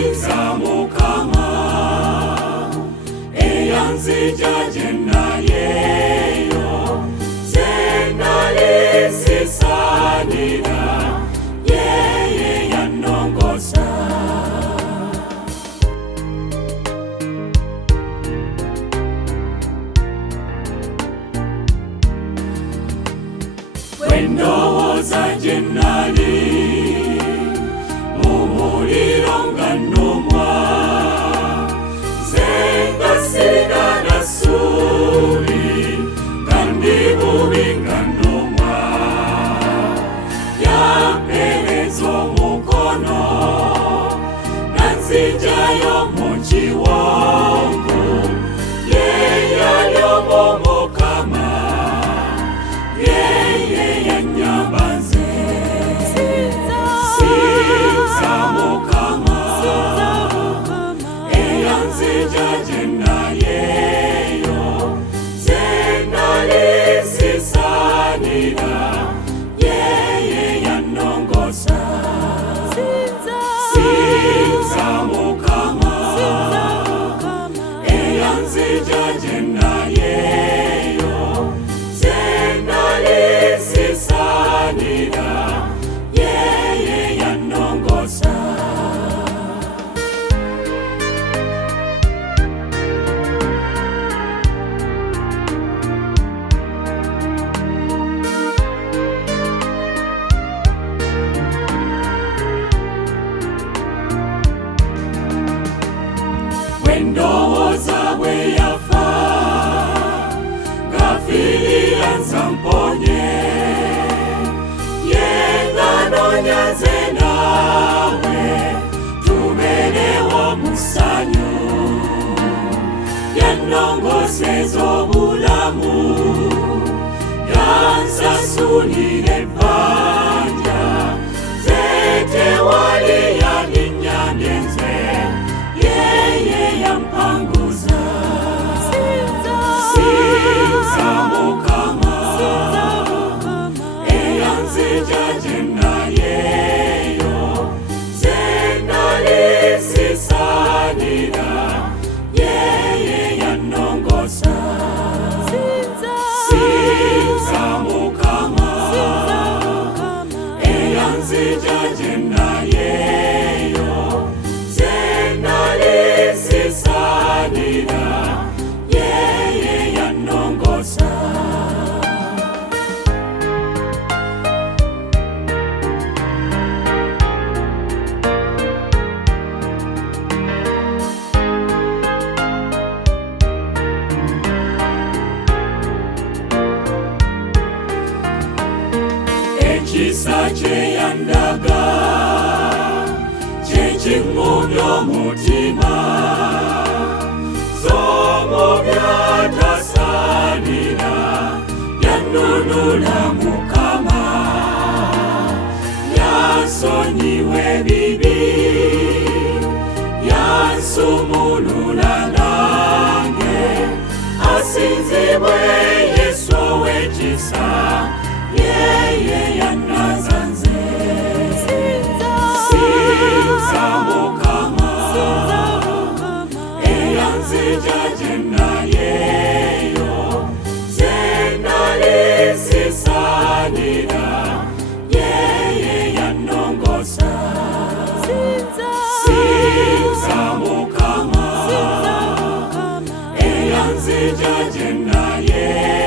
sinza mukama eyanzija gye naliyo zenali sisaanira yeye yannongosa. Bwendowooza gye nali mu muliro nga nnumwa, nze nga sirina na ssuubi, nga ndi bubi nga nnumwa, yampeereza omukono nanziggyayo mu kiwonvu, ye yali omumukama yeye yannyamba nze. Sinza mukama eyanzija gye naliyo nze nali sisaanira yeye yannongosa. Sinza mukama eyanzija gye naliyo nze nali sisaanira yeye yannongosa. Bwendowooza bwe yafa ng'afiirira nze amponye, ye ng'anoonya nze naawe tubeerewo mu ssanyu, yannongoseza obulamu, yansasulira ebbanja, nze tewali yaninnyambye nze yeye yampanguza. Sinza mukama eyanzija gye naliyo nze nali sisaanira yeye yannongosa. Sinza mukama eyanzija gye naliyo nze nali sisaanira yeye yannongosa. Ekisa kye yandaga kye kiŋŋumya omutima, z'omubi atasaanira yannunula mukama, yansonyiwa ebibi, yansumulula nange, asinzibwe Yesu ow'ekisa yeye yannaza nze. Sinza mukama eyanzija gye naliyo nze nali sisaanira yeye yannongosa. Sinza mukama eyanzija gye naliyo